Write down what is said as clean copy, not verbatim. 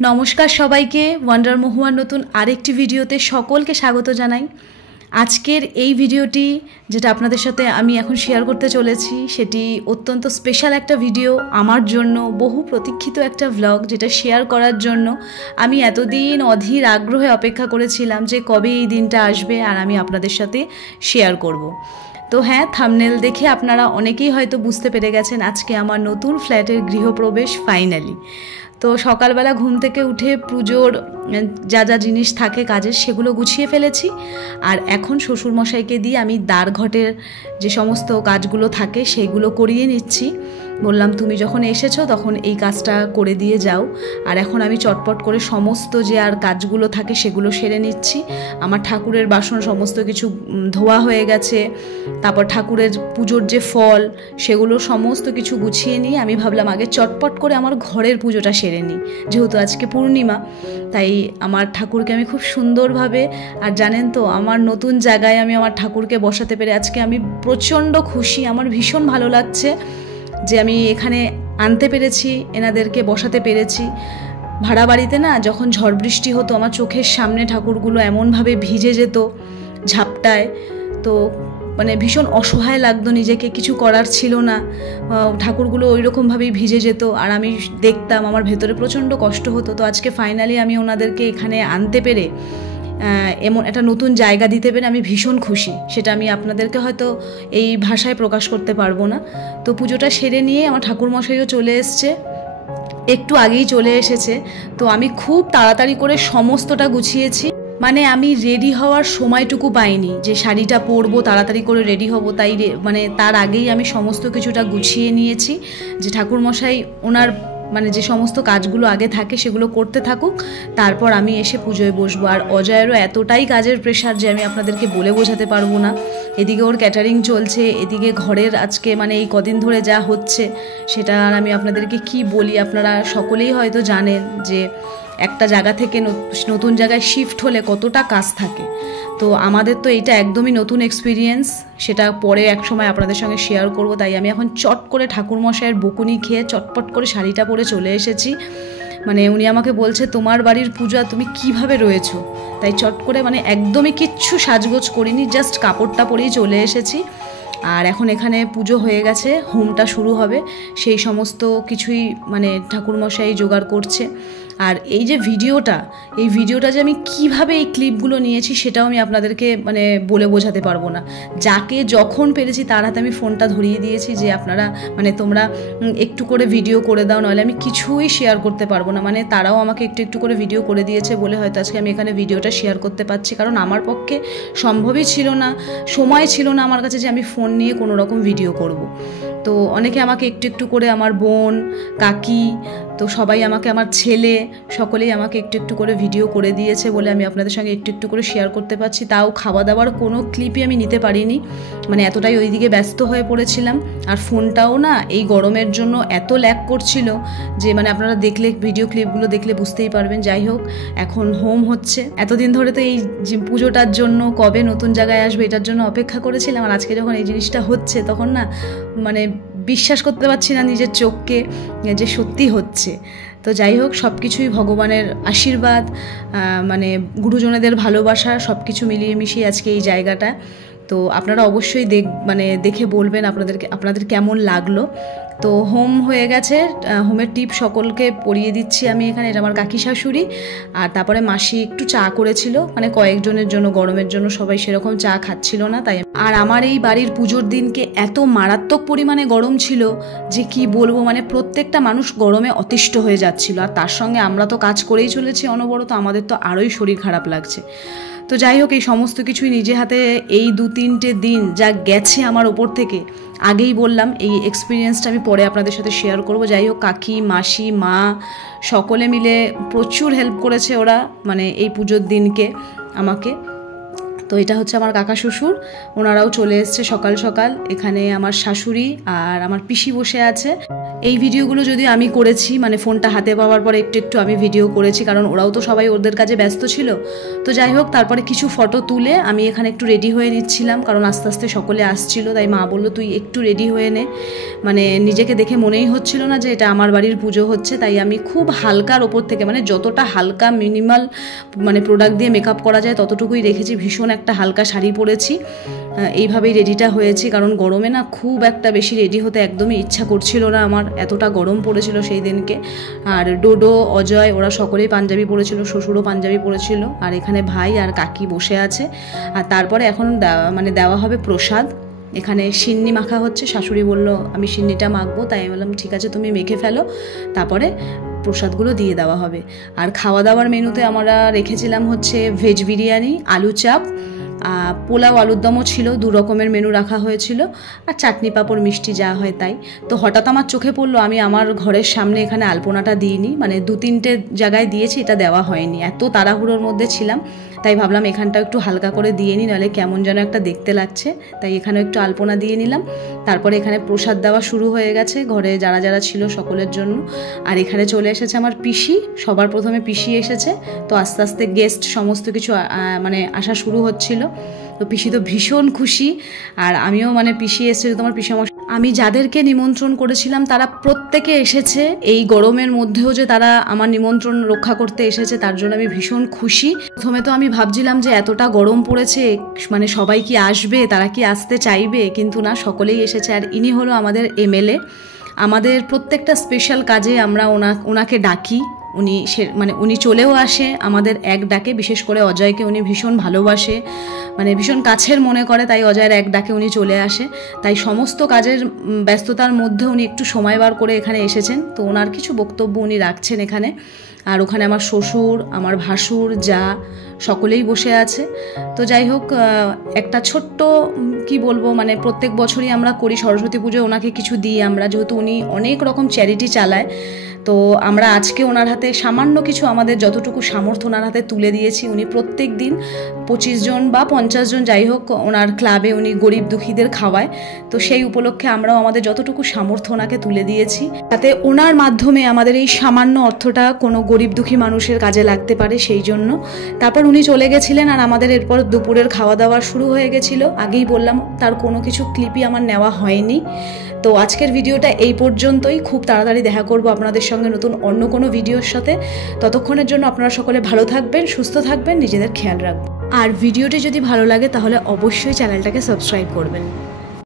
নমস্কার সবাইকে, ওয়ান্ডার মহুয়ার নতুন আরেকটি ভিডিওতে সকলকে স্বাগত জানাই। আজকের এই ভিডিওটি যেটা আপনাদের সাথে আমি এখন শেয়ার করতে চলেছি সেটি অত্যন্ত স্পেশাল একটা ভিডিও আমার জন্য, বহু প্রতীক্ষিত একটা ভ্লগ যেটা শেয়ার করার জন্য আমি এতদিন অধীর আগ্রহে অপেক্ষা করেছিলাম যে কবে এই দিনটা আসবে আর আমি আপনাদের সাথে শেয়ার করব। তো হ্যাঁ, থাম্বনেল দেখে আপনারা অনেকেই হয়তো বুঝতে পেরে গেছেন আজকে আমার নতুন ফ্ল্যাটের গৃহপ্রবেশ ফাইনালি। তো সকালবেলা ঘুম থেকে উঠে পুজোর যা যা জিনিস থাকে কাজের সেগুলো গুছিয়ে ফেলেছি, আর এখন শ্বশুরমশাইকে দিয়ে আমি দ্বারঘটের যে সমস্ত কাজগুলো থাকে সেগুলো করিয়ে নিচ্ছি। বললাম তুমি যখন এসেছো তখন এই কাজটা করে দিয়ে যাও, আর এখন আমি চটপট করে সমস্ত যে আর কাজগুলো থাকে সেগুলো সেরে নিচ্ছি। আমার ঠাকুরের বাসন সমস্ত কিছু ধোয়া হয়ে গেছে, তারপর ঠাকুরের পুজোর যে ফল সেগুলো সমস্ত কিছু গুছিয়ে নিয়ে আমি ভাবলাম আগে চটপট করে আমার ঘরের পুজোটা সেরে নিই, যেহেতু আজকে পূর্ণিমা। তাই আমার ঠাকুরকে আমি খুব সুন্দরভাবে, আর জানেন তো আমার নতুন জায়গায় আমি আমার ঠাকুরকে বসাতে পেরে আজকে আমি প্রচণ্ড খুশি। আমার ভীষণ ভালো লাগছে যে আমি এখানে আনতে পেরেছি, এনাদেরকে বসাতে পেরেছি। ভাড়া বাড়িতে না যখন ঝড় বৃষ্টি হতো আমার চোখের সামনে ঠাকুরগুলো এমনভাবে ভিজে যেত ঝাপটায়, তো মানে ভীষণ অসহায় লাগতো, নিজেকে কিছু করার ছিল না, ঠাকুরগুলো ওই রকমভাবেই ভিজে যেত আর আমি দেখতাম, আমার ভেতরে প্রচণ্ড কষ্ট হতো। তো আজকে ফাইনালি আমি ওনাদেরকে এখানে আনতে পেরে, এমন একটা নতুন জায়গা দিতে পেরে আমি ভীষণ খুশি। সেটা আমি আপনাদেরকে হয়তো এই ভাষায় প্রকাশ করতে পারবো না। তো পুজোটা সেরে নিয়ে আমার ঠাকুরমশাইও চলে এসছে, একটু আগেই চলে এসেছে। তো আমি খুব তাড়াতাড়ি করে সমস্তটা গুছিয়েছি, মানে আমি রেডি হওয়ার সময়টুকু পাইনি যে শাড়িটা পরবো, তাড়াতাড়ি করে রেডি হব, তাই মানে তার আগেই আমি সমস্ত কিছুটা গুছিয়ে নিয়েছি যে ঠাকুরমশাই ওনার মানে যে সমস্ত কাজগুলো আগে থাকে সেগুলো করতে থাকুক, তারপর আমি এসে পুজোয় বসবো। আর অজয়েরও এতটাই কাজের প্রেশার যে আমি আপনাদেরকে বলে বোঝাতে পারবো না। এদিকে ওর ক্যাটারিং চলছে, এদিকে ঘরের আজকে মানে এই কদিন ধরে যা হচ্ছে সেটা আর আমি আপনাদেরকে কি বলি। আপনারা সকলেই হয়তো জানেন যে একটা জায়গা থেকে নতুন জায়গায় শিফট হলে কতটা কাজ থাকে। তো আমাদের তো এইটা একদমই নতুন এক্সপিরিয়েন্স, সেটা পরে এক সময় আপনাদের সঙ্গে শেয়ার করব। তাই আমি এখন চট করে ঠাকুরমশাইয়ের বকুনি খেয়ে চটপট করে শাড়িটা পরে চলে এসেছি। মানে উনি আমাকে বলছে তোমার বাড়ির পূজা তুমি কিভাবে রয়েছো, তাই চট করে মানে একদমই কিচ্ছু সাজগোজ করিনি, জাস্ট কাপড়টা পরেই চলে এসেছি। আর এখন এখানে পুজো হয়ে গেছে, হোমটা শুরু হবে, সেই সমস্ত কিছুই মানে ঠাকুরমশাই জোগাড় করছে। আর এই যে এই ভিডিওটা যে আমি কিভাবে এই ক্লিপগুলো নিয়েছি সেটাও আমি আপনাদেরকে মানে বলে বোঝাতে পারবো না। যাকে যখন পেরেছি তার হাতে আমি ফোনটা ধরিয়ে দিয়েছি যে আপনারা মানে তোমরা একটু করে ভিডিও করে দাও, নাহলে আমি কিছুই শেয়ার করতে পারবো না। মানে তারাও আমাকে একটু একটু করে ভিডিও করে দিয়েছে বলে হয়তো আজকে আমি এখানে ভিডিওটা শেয়ার করতে পারছি, কারণ আমার পক্ষে সম্ভবই ছিল না, সময় ছিল না আমার কাছে যে আমি ফোন নিয়ে কোনো রকম ভিডিও করব। তো অনেকে আমাকে একটু একটু করে, আমার বোন, কাকি, তো সবাই আমাকে, আমার ছেলে, সকলেই আমাকে একটু একটু করে ভিডিও করে দিয়েছে বলে আমি আপনাদের সঙ্গে একটু একটু করে শেয়ার করতে পারছি। তাও খাওয়া দাওয়ার কোনো ক্লিপই আমি নিতে পারিনি, মানে এতটাই ওইদিকে ব্যস্ত হয়ে পড়েছিলাম। আর ফোনটাও না এই গরমের জন্য এত ল্যাগ করছিল যে মানে আপনারা দেখলে, ভিডিও ক্লিপগুলো দেখলে বুঝতেই পারবেন। যাই হোক, এখন হোম হচ্ছে। এতদিন ধরে তো এই পুজোটার জন্য কবে নতুন জায়গায় আসবে এটার জন্য অপেক্ষা করেছিলাম, আর আজকে যখন এই জিনিসটা হচ্ছে তখন না মানে বিশ্বাস করতে পারছি না নিজের চোখকে যে সত্যি হচ্ছে। তো যাই হোক, সব কিছুই ভগবানের আশীর্বাদ, মানে গুরুজনেদের ভালোবাসা, সব কিছু মিলিয়ে মিশিয়ে আজকে এই জায়গাটা। তো আপনারা অবশ্যই দেখে বলবেন আপনাদের কেমন লাগলো। তো হোম হয়ে গেছে, হোমের টিপ সকলকে পরিয়ে দিচ্ছি আমি এখানে। এটা আমার কাকি শাশুড়ি, আর তারপরে মাসি একটু চা করেছিল, মানে কয়েকজনের জন্য, গরমের জন্য সবাই সেরকম চা খাচ্ছিল না তাই। আর আমার এই বাড়ির পুজোর দিনকে এত মারাত্মক পরিমাণে গরম ছিল যে কি বলবো, মানে প্রত্যেকটা মানুষ গরমে অতিষ্ঠ হয়ে যাচ্ছিল। আর তার সঙ্গে আমরা তো কাজ করেই চলেছি অনবরত, আমাদের তো আরোই শরীর খারাপ লাগছে। তো যাই হোক, এই সমস্ত কিছুই নিজে হাতে এই 2-3টে দিন যা গেছে আমার ওপর থেকে, আগেই বললাম এই এক্সপিরিয়েন্সটা আমি পরে আপনাদের সাথে শেয়ার করব। যাই হোক, কাকি, মাসি, মা সকলে মিলে প্রচুর হেল্প করেছে ওরা, মানে এই পুজোর দিনকে আমাকে। তো এটা হচ্ছে আমার কাকা শ্বশুর, ওনারাও চলে এসছে সকাল সকাল। এখানে আমার শাশুড়ি আর আমার পিসি বসে আছে। এই ভিডিওগুলো যদি আমি করেছি, মানে ফোনটা হাতে পাওয়ার পরে একটু একটু আমি ভিডিও করেছি, কারণ ওরাও তো সবাই ওদের কাজে ব্যস্ত ছিল। তো যাই হোক, তারপরে কিছু ফটো তুলে আমি এখানে একটু রেডি হয়ে নিচ্ছিলাম, কারণ আস্তে আস্তে সকলে আসছিল। তাই মা বললো তুই একটু রেডি হয়ে নে, মানে নিজেকে দেখে মনেই হচ্ছিল না যে এটা আমার বাড়ির পুজো হচ্ছে। তাই আমি খুব হালকার ওপর থেকে, মানে যতটা হালকা মিনিমাল মানে প্রোডাক্ট দিয়ে মেকআপ করা যায় ততটুকুই রেখেছি। ভীষণ একটা হালকা শাড়ি পরেছি, এইভাবেই রেডিটা হয়েছি, কারণ গরমে না খুব একটা বেশি রেডি হতে একদমই ইচ্ছা করছিল না আমার, এতটা গরম পড়েছিল সেই দিনকে। আর ডোডো, অজয় ওরা সকলেই পাঞ্জাবি পরেছিল, শ্বশুরও পাঞ্জাবি পরেছিল, আর এখানে ভাই আর কাকি বসে আছে। আর তারপরে এখন মানে দেওয়া হবে প্রসাদ। এখানে সিন্নি মাখা হচ্ছে, শাশুড়ি বলল আমি সিন্নিটা মাখবো, তাই আমি বললাম ঠিক আছে তুমি মেখে ফেলো, তারপরে প্রসাদগুলো দিয়ে দেওয়া হবে। আর খাওয়া দাওয়ার মেনুতে আমরা রেখেছিলাম হচ্ছে ভেজ বিরিয়ানি, আলু চাপ, পোলাও, আলুর দমও ছিল, 2 রকমের মেনু রাখা হয়েছিল, আর চাটনি পাঁপড় মিষ্টি যা হয় তাই। তো হঠাৎ আমার চোখে পড়লো আমি আমার ঘরের সামনে এখানে আলপনাটা দিইনি, মানে 2-3টে জায়গায় দিয়েছি, এটা দেওয়া হয়নি, এত তাড়াহুড়োর মধ্যে ছিলাম। তাই ভাবলাম এখানটা একটু হালকা করে দিয়ে নিই, নাহলে কেমন যেন একটা দেখতে লাগছে। তাই এখানে একটু আলপনা দিয়ে নিলাম। তারপরে এখানে প্রসাদ দেওয়া শুরু হয়ে গেছে ঘরে যারা যারা ছিল সকলের জন্য। আর এখানে চলে এসেছে আমার পিসি, সবার প্রথমে পিসি এসেছে। তো আস্তে আস্তে গেস্ট সমস্ত কিছু মানে আসা শুরু হচ্ছিল। তো পিসি তো ভীষণ খুশি, আর আমিও মানে পিসি এসেছে, তোমার পিসামশাই, আমি যাদেরকে নিমন্ত্রণ করেছিলাম তারা প্রত্যেকে এসেছে। এই গরমের মধ্যেও যে তারা আমার নিমন্ত্রণ রক্ষা করতে এসেছে তার জন্য আমি ভীষণ খুশি। প্রথমে তো আমি ভাবছিলাম যে এতটা গরম পড়েছে, মানে সবাই কি আসবে, তারা কি আসতে চাইবে, কিন্তু না, সকলেই এসেছে। আর ইনি হলো আমাদের এমএলএ। আমাদের প্রত্যেকটা স্পেশাল কাজে আমরা ওনাকে ডাকি, উনি চলেও আসে আমাদের এক ডাকে। বিশেষ করে অজয়কে উনি ভীষণ ভালোবাসে, মানে ভীষণ কাছের মনে করে, তাই অজয়ের এক ডাকে উনি চলে আসে। তাই সমস্ত কাজের ব্যস্ততার মধ্যে উনি একটু সময় বার করে এখানে এসেছেন। তো ওনার কিছু বক্তব্য উনি রাখছেন এখানে। আর ওখানে আমার শ্বশুর, আমার ভাসুর, যা সকলেই বসে আছে। তো যাই হোক, একটা ছোট্ট কি বলবো, মানে প্রত্যেক বছরই আমরা করি সরস্বতী পুজোয় ওনাকে কিছু দিই আমরা, যেহেতু উনি অনেক রকম চ্যারিটি চালায়। তো আমরা আজকে ওনার হাতে সামান্য কিছু আমাদের যতটুকু সামর্থ্য ওনার হাতে তুলে দিয়েছি। উনি প্রত্যেক দিন 25 জন বা 50 জন যাই হোক ওনার ক্লাবে উনি গরিব দুঃখীদের খাওয়ায়। তো সেই উপলক্ষে আমরাও আমাদের যতটুকু সামর্থ্য ওনাকে তুলে দিয়েছি, যাতে ওনার মাধ্যমে আমাদের এই সামান্য অর্থটা কোনো গরিব দুঃখী মানুষের কাজে লাগতে পারে, সেই জন্য। তারপর উনি চলে গেছিলেন, আর আমাদের এরপর দুপুরের খাওয়া দাওয়া শুরু হয়ে গেছিলো। আগেই বললাম তার কোনো কিছু ক্লিপই আমার নেওয়া হয়নি। তো আজকের ভিডিওটা এই পর্যন্তই। খুব তাড়াতাড়ি দেখা করব আপনাদের সঙ্গে নতুন অন্য কোনো ভিডিওর সাথে। ততক্ষণের জন্য আপনারা সকলে ভালো থাকবেন, সুস্থ থাকবেন, নিজেদের খেয়াল রাখবেন। আর ভিডিওটি যদি ভালো লাগে তাহলে অবশ্যই চ্যানেলটাকে সাবস্ক্রাইব করবেন।